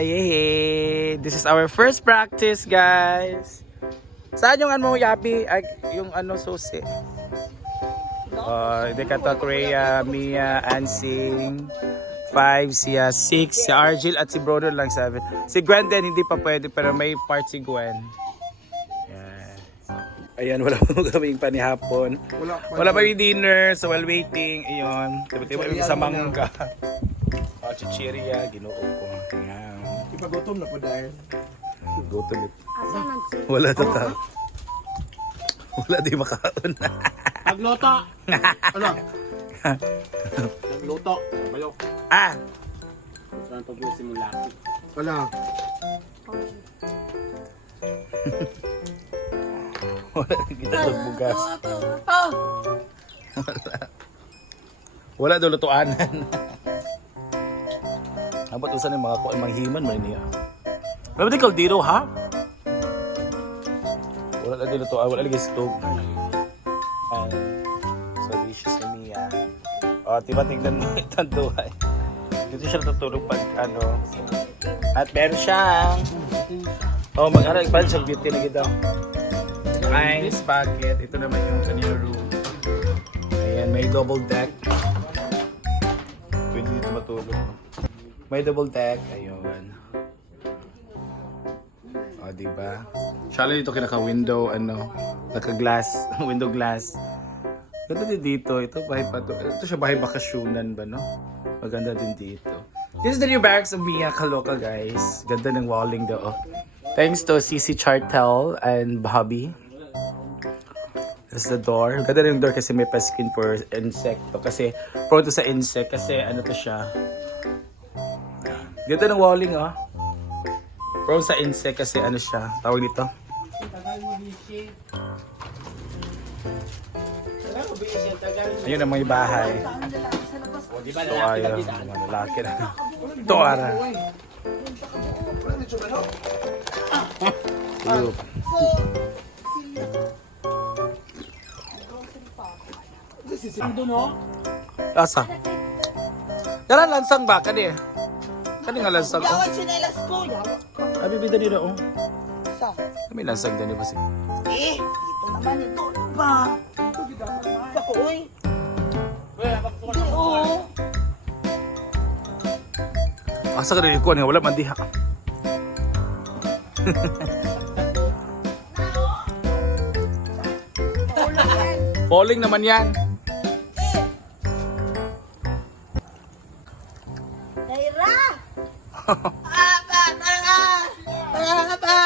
Yay! This is our first practice, guys. Saan yung ano, Yabi? Ay, yung ano, susi? Uh, Decathlon Rhea, Mia, Ansing, 5, siya 6, si Argil at si Broder lang 7. Si Gwen din, hindi pa pwede, pero may part si Gwen. Yan. Ayan, wala pa kaming panihapon. Wala pa. Wala pa yung dinner, so while waiting, ayun. Tiba-tiba yung sa mangga. Oh, chichiria, ginoo ko. Ayan. Ipagutom na po dahil. Gutom ito. Asa man si Wala na ta. Wala di makaon. Pagluto! ano? Pagluto. Balok. ah! Saan pag-usin mo laki? Wala. Wala kita bugas. Oh, Wala daw Dapat usan yung mga kuan manghiman man niya. Wala di kaldero ha? Wala lagi lutuan, wala lagi stove. And, so delicious na niya. O, diba tignan mo itong duhay. Dito siya natutulog pag ano. At meron siyang Oh, mag-ano, ipan siya beauty na kita. Nice bucket. Ito naman yung kanina room. Ayan, may double deck. Pwede dito matulog. May double deck. Ayun. O, diba? Siya lang dito kinaka-window, ano, naka-glass, window glass. Ganda din dito. Ito, bahay pa to. Ito siya bahay bakasyonan ba, no? Maganda din dito. This is the new barracks of Mia Kaloka, guys. Ganda ng walling daw. oh. Thanks to CC Chartel and Bobby. This is the door. Ganda yung door kasi may pa-skin for insecto. Kasi prone to sa insect kasi ano to siya. Ganda ng walling ah. Prone sa insect kasi ano siya. Tawag dito. Ayun ang may bahay. So ayun, mga lalaki na. Ito ara. Ayun. Asa? Yaran lansang ba? Kani? Kani nga lansang ko? Yawan sinelas ko, yawan. Abi bida nila oh. Sa? Kami lansang dyan ba si? Eh, ito naman ito. Ba? Sa ko, oy. Hindi, oo. Asa ka rin ko niya? Wala man diha. Falling naman yan. Papa, tanga! Papa!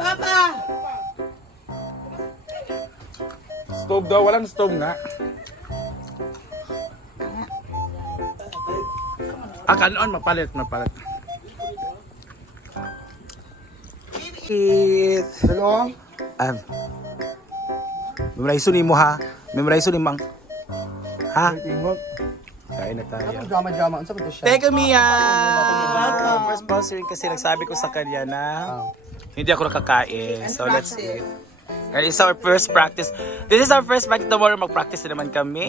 Papa! Stove daw, walang stove nga. Ah, kanon, mapalit, mapalit. It. Dalawa? Um, memorize ni mo ha. Memorize ni mang. Ha? Kain na tayo. Ano drama-drama? Ano sa siya? Teka Mia! For sponsoring kasi nagsabi ko sa kanya na hindi ako nakakain. So let's eat. And it's our first practice. This is our first practice. Tomorrow mag-practice na naman kami.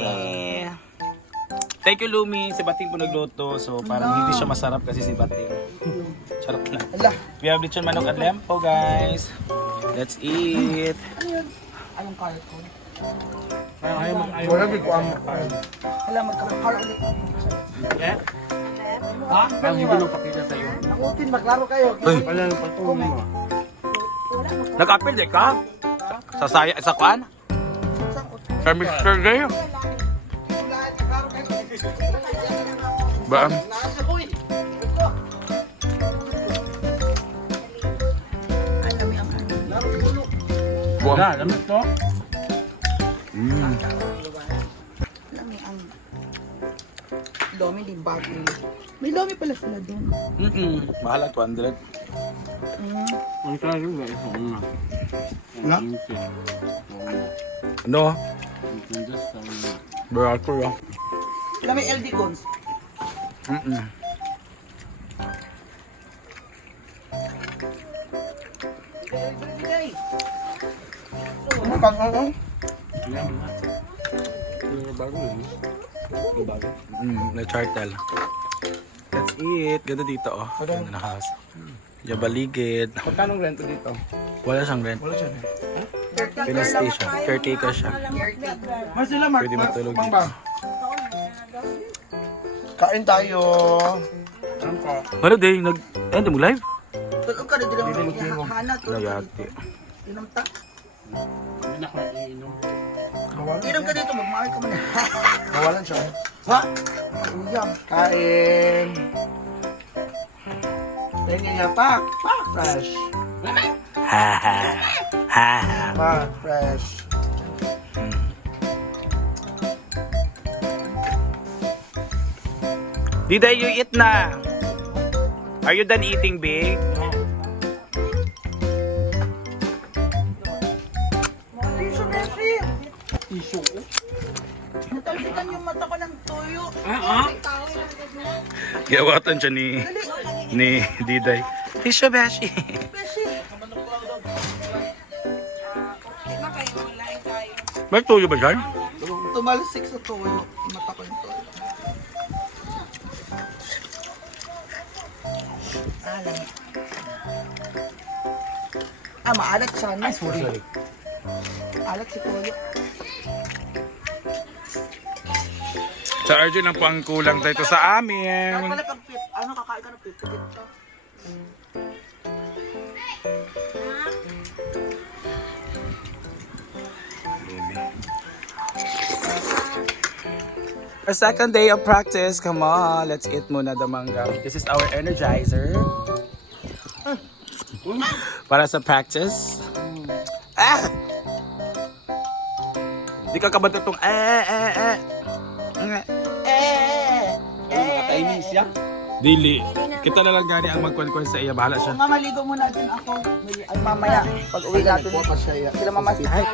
Thank you Lumi. Si Bating po nagluto. So parang hindi siya masarap kasi si Bating. Charot lang. Ala. We have lechon manok at lempo guys. Let's eat. Anong card ko? Wala di ko ang... Wala, magkakar ulit. Ang hindi pakita sa'yo. Nakutin, maglaro kayo. Uy. Wala nang patuloy di ka? Sa saya sa kuan? Sa Mr. Gay? Ba? Nasa ko eh. Ay, kami ang ano. Buwan. lamit to? Mm. Kami ang... Lomi din bago. May lomi pala sila doon. Mm-mm. Mahal ang 200. Ang sarili ba ito? Na? Ano? Barato yun. Lami LD Gons. Mm-mm. Ano ba? Ano? Mm, na chartel. Let's eat. Ganda dito, oh. Ganda na house. Yung baligid. Magkano rento dito? Wala siyang rent. Wala siya. Pina station. Caretaker siya. Mas sila, Mark. Pwede matulog dito. ba? Kain tayo. Ano ka? Day? Nag... Eh, hindi mo live? Tulog ka rin, di Hindi mo hana. tulog. Nayati. Inom ta. Hindi na. Bawalan Inom ka dito, magmahal ka muna. Bawalan siya. Ha? Uyam. Kain. Tingnan niya, pak. Pak, fresh. Ha ha. Ha ha. Pak, fresh. Diday, you eat na. Are you done eating, big? Gawatan siya ni... ni Diday. Tisha. Beshi. May tuyo ba dyan? Tumalsik sa tuyo. Mata ko yung tuyo. Alam. Ah, maalat siya. Ay, sorry. Alat si tuyo. Sa Arjun ang pangkulang tayo sa amin. ano kakain ka ng pip. A second day of practice. Come on, let's eat muna the mangga. This is our energizer. Para sa practice. Ah! Di ka kabata tong eh eh. eh. Eh, siya. Dili. Kita na lang gani ang magkwan-kwan sa iya. Bahala siya. Nga maligo muna din ako. Ay, mamaya, pag uwi natin. Pa siya. Sila mamas. Ay,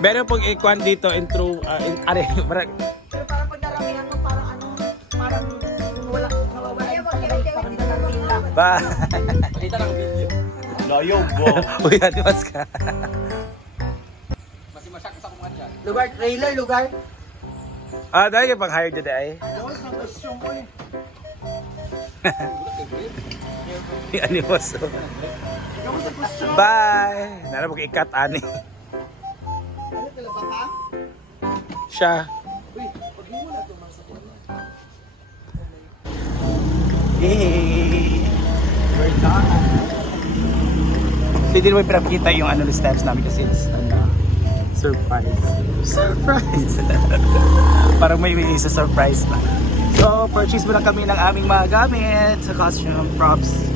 pero pag ikwan dito intro, uh, in, are, parang, Pero parang pag naramihan mo, parang ano, parang wala, ba? Kita ng video. Layo, bo. Uy, adiwas ka. Masimasak sa kumahan dyan. Lugar, trailer, lugar. Ah, dahil pang hire today ay. Lawas ng question ko eh. Animos. Lawas ng question. Bye! Nara mo ikat ani. Siya. Yay! We're done. So, hindi naman pinapakita yung ano, steps namin kasi it's ano, surprise. Surprise! Parang may isa surprise na. So, purchase mo lang kami ng aming mga gamit sa costume props.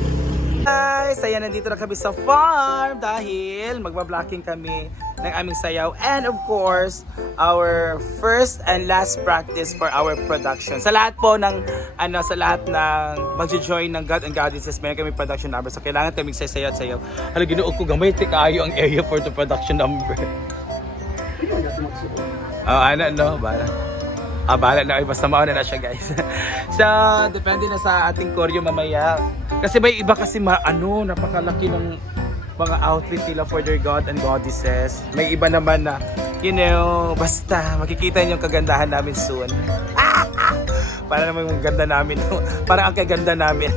Guys, saya nandito na kami sa farm dahil magbablocking kami ng aming sayaw and of course, our first and last practice for our production. Sa lahat po ng ano sa lahat ng magjo-join ng God and Goddesses, meron kami production number. So kailangan kami sayaw at sayaw. Hala, ginuog ko gamay kaayo ang area for the production number. Oh, ano, no? Bala. Ah, bahala na. Ay, basta mauna na siya, guys. so, depende na sa ating choreo mamaya. Kasi may iba kasi ma, ano, napakalaki ng mga outfit nila for their God and Goddesses. May iba naman na, you know, basta, makikita niyo yung kagandahan namin soon. Para naman yung ganda namin. Para ang kaganda namin.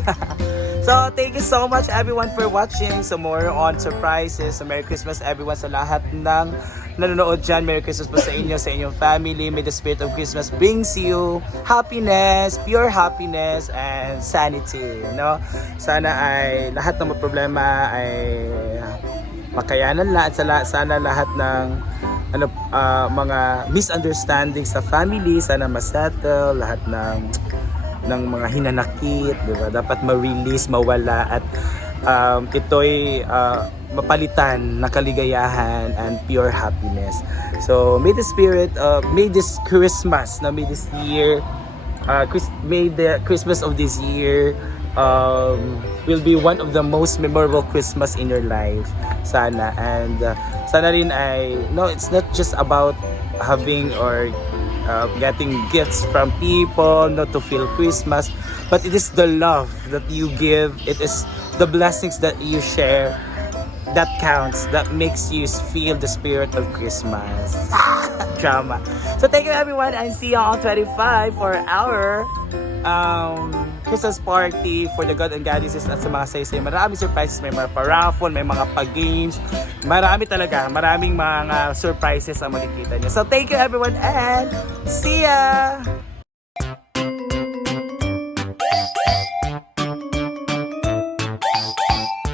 So, thank you so much everyone for watching. So, more on surprises. So, Merry Christmas everyone sa lahat ng nanonood dyan. Merry Christmas po sa inyo, sa inyong family. May the spirit of Christmas brings you happiness, pure happiness, and sanity. No? Sana ay lahat ng problema ay makayanan lahat sa la- sana lahat ng ano ah, mga misunderstanding sa family sana masettle lahat ng ng mga hinanakit, di ba? Dapat ma-release, mawala at um, ito'y ah, mapalitan na kaligayahan and pure happiness. So, may the spirit of, may this Christmas, na may this year, uh, may the Christmas of this year um, will be one of the most memorable Christmas in your life. Sana. And uh, sana rin ay, no, it's not just about having or uh, getting gifts from people, not to feel Christmas, but it is the love that you give. It is the blessings that you share that counts, that makes you feel the spirit of Christmas. Drama. So thank you everyone and see you on 25 for our um, Christmas party for the God and Goddesses at sa mga saysay. Maraming surprises. May mga paraffon, may mga pag-games. Marami talaga. Maraming mga surprises ang makikita niyo. So thank you everyone and see ya!